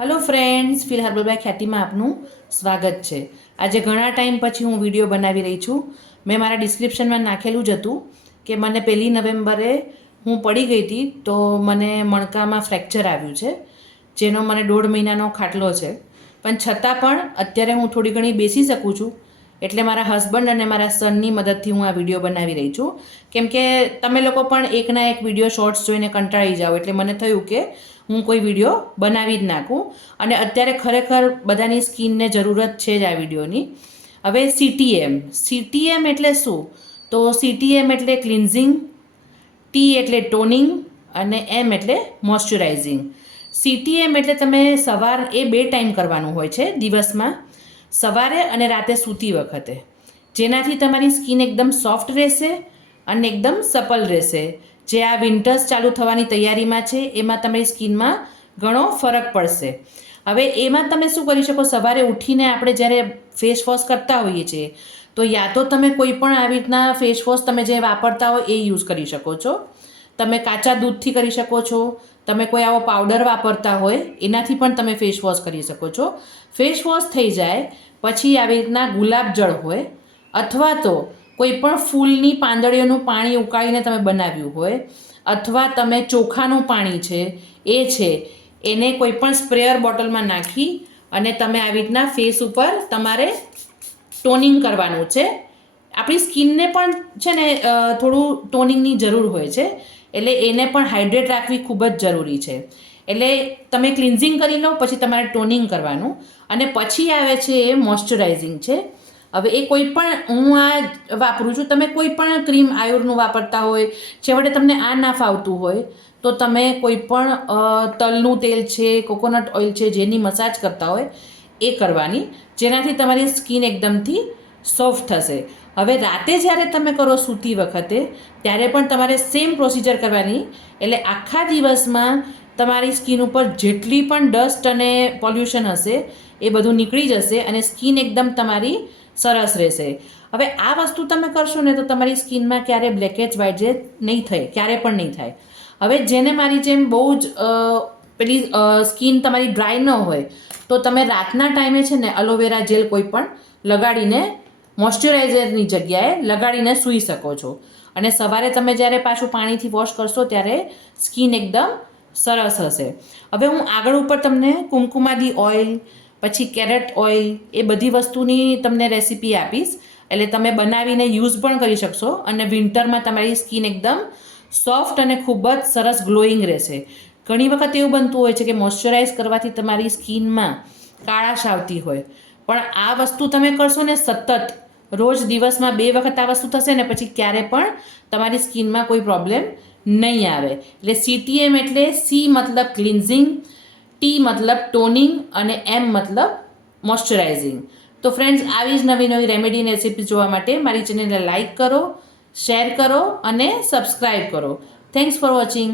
Hello friends, feel herbal by ખ્યાતિમાં આપનું સ્વાગત છે। આજે ઘણા ટાઈમ પછી હું વિડીયો બનાવી રહી છું। મેં મારા ડિસ્ક્રિપ્શનમાં નાખેલું જ હતું કે મને 1 નવેમ્બરે હું પડી ગઈ હતી તો મને મણકામાં ફ્રેક્ચર આવ્યું છે, જેનો મને 1.5 મહિનાનો ખાટલો છે। પણ છતાં પણ અત્યારે હું થોડી ઘણી બેસી શકું છું, એટલે મારા હસબન્ડ અને મારા સનની મદદથી હું આ વિડીયો બનાવી રહી છું। કેમ કે તમે લોકો પણ એકના એક વિડીયો શોર્ટ્સ જોઈને કંટાળી જાઓ, એટલે મને થયું કે હું કોઈ વિડીયો બનાવી જ નાખું। અને અત્યારે ખરેખર બધાની સ્કિનને જરૂરત છે જ આ વિડીયોની। હવે સીટીએમ એટલે શું? તો સીટીએમ એટલે ક્લિન્ઝિંગ, ટી એટલે ટોનિંગ અને એમ એટલે મોઇશ્ચરાઇઝિંગ। સીટીએમ એટલે તમે સવાર એ 2 ટાઈમ કરવાનું હોય છે દિવસમાં, સવારે અને રાતે સૂતી વખતે, જેનાથી તમારી સ્કિન એકદમ સોફ્ટ રહેશે અને એકદમ સપલ રહેશે। જે આ વિન્ટર્સ ચાલુ થવાની તૈયારીમાં છે એમાં તમારી સ્કિનમાં ઘણો ફરક પડશે। હવે એમાં તમે શું કરી શકો, સવારે ઉઠીને આપણે જ્યારે ફેસ વોશ કરતા હોઈએ છીએ તો યા તો તમે કોઈ પણ આવી રીતના ફેસ વોશ તમે જે વાપરતા હોય એ યુઝ કરી શકો છો, તમે કાચા દૂધથી કરી શકો છો, તમે કોઈ આવો પાવડર વાપરતા હોય એનાથી પણ તમે ફેસ વોશ કરી શકો છો। ફેસ વોશ થઈ જાય પછી આવી રીતના ગુલાબ જળ હોય અથવા તો કોઈ પણ ફૂલની પાંદડીઓનું પાણી ઉકાળીને તમે બનાવ્યું હોય, અથવા તમે ચોખાનું પાણી છે એ છે એને કોઈ પણ સ્પ્રેયર બોટલમાં નાખી અને તમે આવી રીતના ફેસ ઉપર તમારે ટોનિંગ કરવાનું છે। આપણી સ્કિનને પણ છે ને થોડું ટોનિંગની જરૂર હોય છે, એટલે એને પણ હાઇડ્રેટ રાખવી ખૂબ જ જરૂરી છે। એટલે તમે ક્લિન્ઝિંગ કરી લો, પછી તમારે ટોનિંગ કરવાનું અને પછી આવે છે એ મોઇશ્ચરાઇઝિંગ છે। હવે એ કોઈ પણ હું આ વાપરું છું, તમે કોઈ પણ ક્રીમ આયુર્વેદનું વાપરતા હોય, છેવટે તમને આ ના ફાવતું હોય તો તમે કોઈ પણ તલનું તેલ છે, કોકોનટ ઓઇલ છે, જેની મસાજ કરતા હોય એ કરવાની, જેનાથી તમારી સ્કિન એકદમથી સોફ્ટ થશે। હવે રાતે જ્યારે તમે કરો સૂતી વખતે ત્યારે પણ તમારે સેમ પ્રોસિજર કરવાની, એટલે આખા દિવસમાં તમારી સ્કિન ઉપર જેટલી પણ ડસ્ટ અને પોલ્યુશન હશે એ બધું નીકળી જશે અને સ્કિન એકદમ તમારી સરસ રહેશે। હવે આ વસ્તુ તમે કરશો ને તો તમારી સ્કિનમાં ક્યારે બ્લેકેજ વ્હાઇટ જે નહીં થાય, ક્યારે પણ નહીં થાય। હવે જેને મારી જેમ બહુ જ પેલી સ્કિન તમારી ડ્રાય ન હોય તો તમે રાતના ટાઈમે છે ને એલોવેરા જેલ કોઈ પણ લગાડીને મોઇશ્ચરાઇઝરની જગ્યાએ લગાડીને સૂઈ શકો છો, અને સવારે તમે જ્યારે પાછું પાણીથી વોશ કરશો ત્યારે સ્કિન એકદમ સરસ હશે। હવે હું આગળ ઉપર તમને કુમકુમાદી ઓઇલ, પછી કેરેટ ઓઇલ, એ બધી વસ્તુની તમને રેસીપી આપીશ, એટલે તમે બનાવીને યુઝ પણ કરી શકશો અને વિન્ટરમાં તમારી સ્કિન એકદમ સોફ્ટ અને ખૂબ જ સરસ ગ્લોઈંગ રહેશે। ઘણી વખત એવું બનતું હોય છે કે મોઇશ્ચરાઇઝ કરવાથી તમારી સ્કિનમાં કાળાશ આવતી હોય, પણ આ વસ્તુ તમે કરશો ને સતત રોજ દિવસમાં 2 વખત આ વસ્તુ થશે ને પછી ક્યારે પણ તમારી સ્કિનમાં કોઈ પ્રોબ્લેમ નહીં આવે। એટલે સીટીએમ એટલે સી મતલબ ક્લિન્ઝિંગ, ટી મતલબ ટોનિંગ અને એમ મતલબ મોઇશ્ચરાઇઝિંગ। તો ફ્રેન્ડ્સ, આવી જ નવી નવી રેમેડી રેસીપી જોવા માટે મારી ચેનલને લાઇક કરો, શેર કરો અને સબસ્ક્રાઈબ કરો। Thanks for watching.